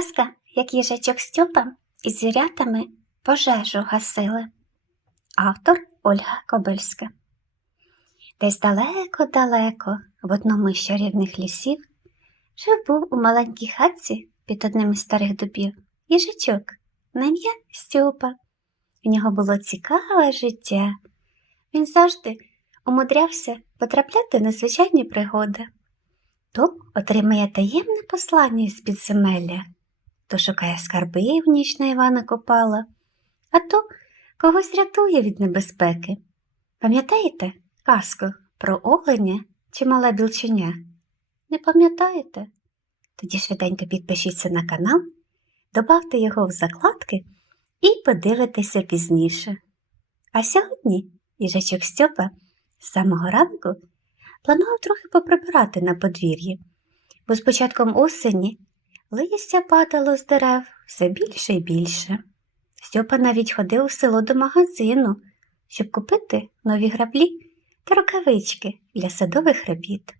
Казка, як їжачок Стьопа із звірятами пожежу гасили. Автор Ольга Кобильська. Десь далеко-далеко, в одному із чарівних лісів, жив був у маленькій хатці під одним із старих дубів їжачок на ім'я Стьопа. У нього було цікаве життя. Він завжди умудрявся потрапляти на звичайні пригоди. То отримає таємне послання з підземелля, то шукає скарби в ніч на Івана Копала, а то когось рятує від небезпеки. Пам'ятаєте казку про оленя чи мале білченя? Не пам'ятаєте? Тоді швиденько підпишіться на канал, добавте його в закладки і подивитеся пізніше. А сьогодні їжачок Стьопа з самого ранку планував трохи поприбирати на подвір'ї, бо з початком осені листя падало з дерев все більше і більше. Стьопа навіть ходив у село до магазину, щоб купити нові граблі та рукавички для садових робіт.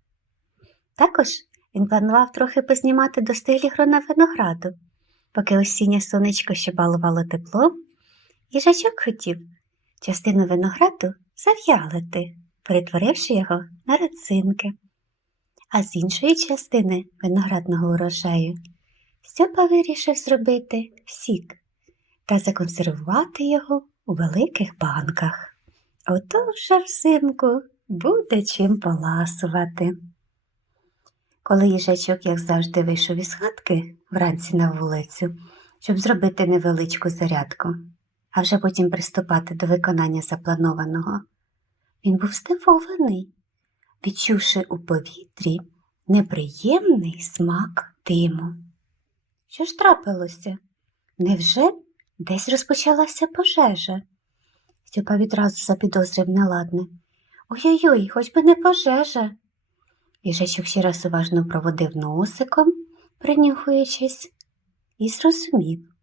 Також він планував трохи познімати достиглі грона винограду, поки осіннє сонечко ще балувало теплом, їжачок хотів частину винограду зав'ялити, перетворивши його на рецинки. А з іншої частини виноградного урожаю Стьопа вирішив зробити сік та законсервувати його у великих банках. Ото вже взимку буде чим поласувати. Коли їжачок, як завжди, вийшов із хатки вранці на вулицю, щоб зробити невеличку зарядку, а вже потім приступати до виконання запланованого, він був здивований, відчувши у повітрі неприємний смак диму. Що ж трапилося? Невже десь розпочалася пожежа? Степа відразу запідозрив неладне. Ой-ой-ой, хоч би не пожежа. Їжачок ще раз уважно проводив носиком, принюхуючись, і зрозумів,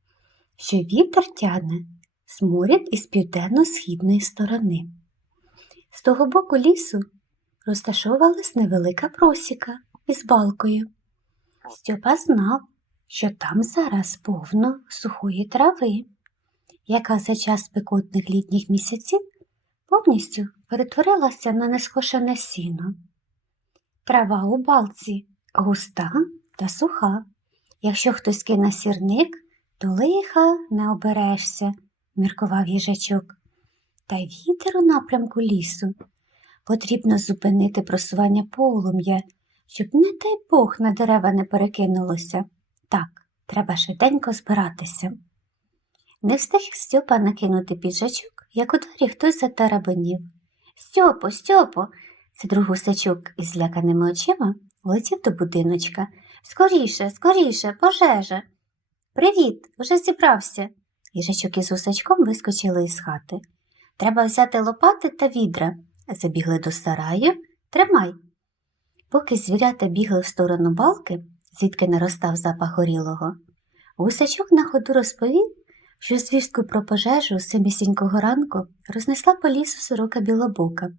що вітер тягне сморід із південно-східної сторони. З того боку лісу розташовувалась невелика просіка із балкою. Стьопа знав, що там зараз повно сухої трави, яка за час спекотних літніх місяців повністю перетворилася на нескошене сіно. Трава у балці густа та суха. Якщо хтось кине сірник, то лиха не оберешся, міркував їжачок. Та й вітер у напрямку лісу. Потрібно зупинити просування полум'я, щоб, не дай Бог, на дерева не перекинулося. Так, треба швиденько збиратися. Не встиг Стьопа накинути піджачок, як у двері хтось затарабанів. Стьопо, Стьопо, це друг гусачок із зляканими очима влетів до будиночка. Скоріше, скоріше, пожежа. Привіт, уже зібрався. Їжачок із гусачком вискочили із хати. Треба взяти лопати та відра. Забігли до сараю. Тримай. Поки звірята бігли в сторону балки, звідки наростав запах горілого, гусачок на ходу розповів, що звістку про пожежу з самісінького ранку рознесла по лісу сорока білобока.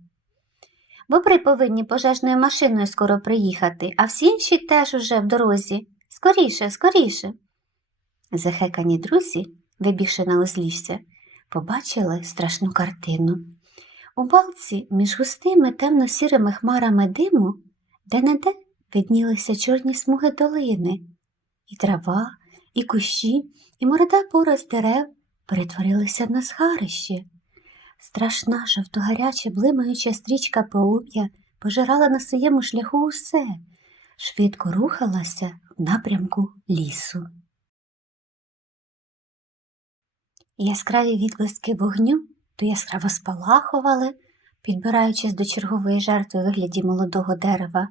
Бобри повинні пожежною машиною скоро приїхати, а всі інші теж уже в дорозі. Скоріше, скоріше. Захекані друзі, вибігши на узлісся, побачили страшну картину. У балці між густими темно-сірими хмарами диму де-не-де виднілися чорні смуги долини, і трава, і кущі, і морода пораз дерев перетворилися на згарище. Страшна, жовтогаряча, блимаюча стрічка полум'я пожирала на своєму шляху усе, швидко рухалася в напрямку лісу. Яскраві відблиски вогню то яскраво спалахували, підбираючись до чергової жертви у вигляді молодого дерева,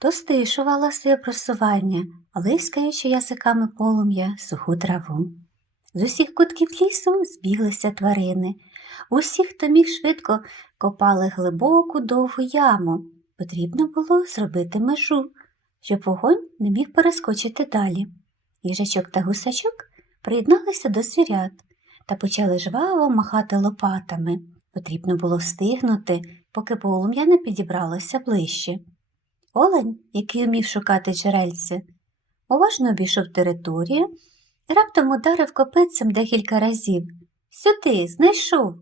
то стишувала своє просування, лискаючи язиками полум'я суху траву. З усіх кутків лісу збіглися тварини. Усі, хто міг швидко копали глибоку довгу яму. Потрібно було зробити межу, щоб вогонь не міг перескочити далі. Їжачок та гусачок приєдналися до звірят та почали жваво махати лопатами. Потрібно було встигнути, поки полум'я не підібралося ближче. Олень, який умів шукати джерельце, уважно обійшов територію і раптом ударив копицем декілька разів. Сюди, знайшов.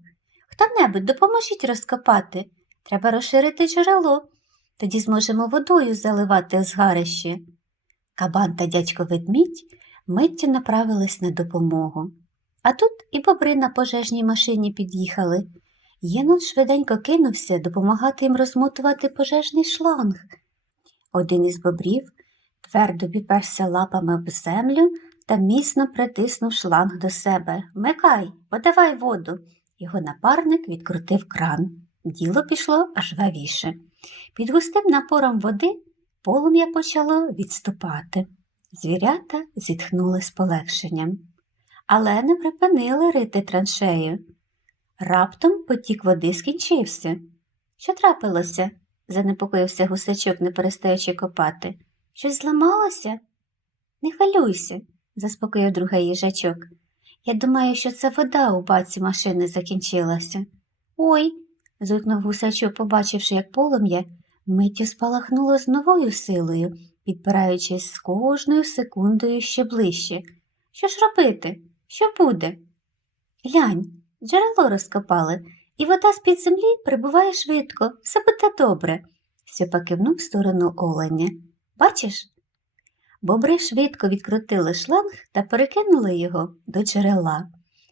Хто-небудь допоможіть розкопати. Треба розширити джерело. Тоді зможемо водою заливати згарище. Кабан та дядько ведмідь миттю направились на допомогу. А тут і бобри на пожежній машині під'їхали. Єнот швиденько кинувся допомагати їм розмотувати пожежний шланг. Один із бобрів твердо підперся лапами об землю та міцно притиснув шланг до себе. Микай, подавай воду. Його напарник відкрутив кран. Діло пішло аж вавіше. Під густим напором води полум'я почало відступати. Звірята зітхнули з полегшенням, але не припинили рити траншею. Раптом потік води скінчився. Що трапилося? Занепокоївся гусачок, не перестаючи копати. Щось зламалося? Не хвилюйся, заспокоїв другий їжачок. Я думаю, що це вода у баці машини закінчилася. Ой. зойкнув гусачок, побачивши, як полум'я миттю спалахнуло з новою силою, підпираючись з кожною секундою ще ближче. Що ж робити? Що буде? Глянь, джерело розкопали, і вода з-під землі прибуває швидко, все буде добре. Сьопа кивнув в сторону оленя. Бачиш? Бобри швидко відкрутили шланг та перекинули його до джерела.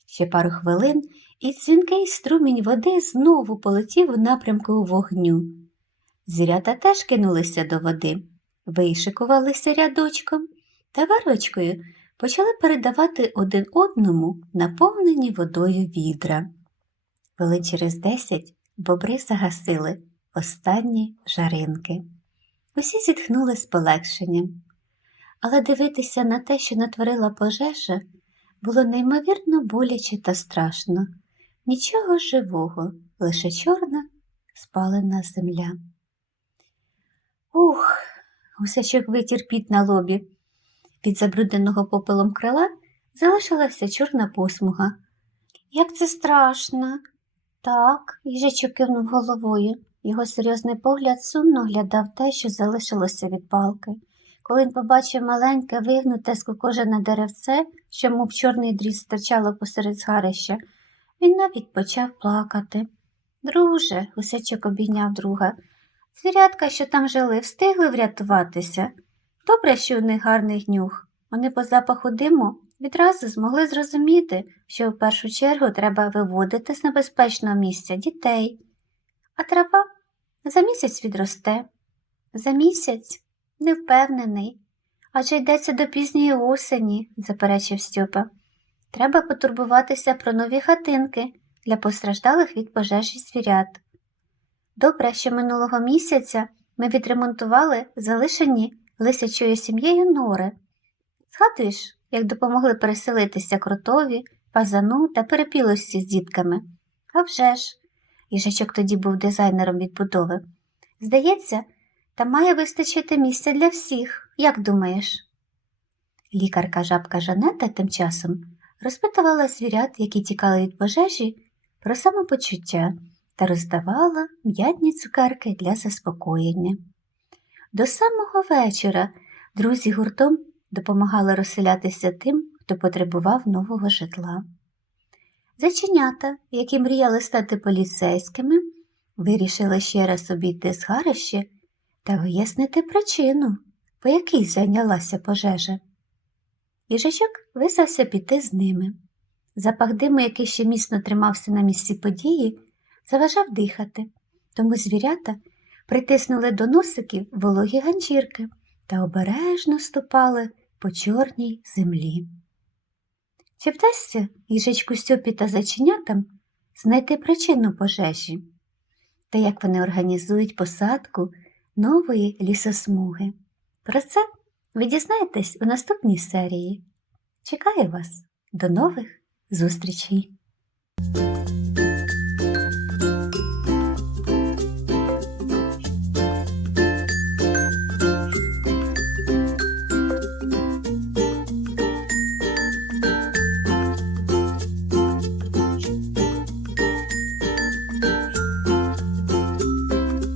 Ще пару хвилин, і дзвінкий струмінь води знову полетів у напрямку вогню. Звірята теж кинулися до води, вишикувалися рядочком та вервочкою почали передавати один одному наповнені водою відра. Хвилин через десять бобри загасили останні жаринки. Усі зітхнули з полегшенням, але дивитися на те, що натворила пожежа, було неймовірно боляче та страшно. Нічого живого, лише чорна спалена земля. Ух, гусячок витір піт на лобі. Від забрудненого попелом крила залишилася чорна посмуга. Як це страшно. Так, їжачок кивнув головою. Його серйозний погляд сумно глядав те, що залишилося від палки. Коли він побачив маленьке, вигнуте, скукожене деревце, що, мов чорний дріт, стирчало посеред згарища, він навіть почав плакати. Друже, гусячок обійняв друга. Звірятка, що там жили, встигли врятуватися. Добре, що у них гарний нюх. Вони по запаху диму відразу змогли зрозуміти, що в першу чергу треба виводити з небезпечного місця дітей. А трава за місяць відросте. За місяць не впевнений. Адже йдеться до пізньої осені, заперечив Стьопа. Треба потурбуватися про нові хатинки для постраждалих від пожежі звірят. Добре, що минулого місяця ми відремонтували залишені лисячою сім'єю нори. Згадуєш, як допомогли переселитися кротові, пазану та перепілості з дітками? А вже ж, їжачок тоді був дизайнером відбудови. Здається, там має вистачити місця для всіх, як думаєш? Лікарка жабка Жанета тим часом розпитувала звірят, які тікали від пожежі, про самопочуття та роздавала м'ятні цукерки для заспокоєння. До самого вечора друзі гуртом допомагали розселятися тим, хто потребував нового житла. Заченята, які мріяли стати поліцейськими, вирішили ще раз обійти згарище та вияснити причину, по якій зайнялася пожежа. Їжачок висався піти з ними. Запах диму, який ще міцно тримався на місці події, заважав дихати, тому звірята притиснули до носиків вологі ганчірки та обережно ступали по чорній землі. Чи вдасться їжачку Стьопі та зайченятам знайти причину пожежі та як вони організують посадку нової лісосмуги? Про це ви дізнаєтесь у наступній серії. Чекаю вас до нових зустрічей!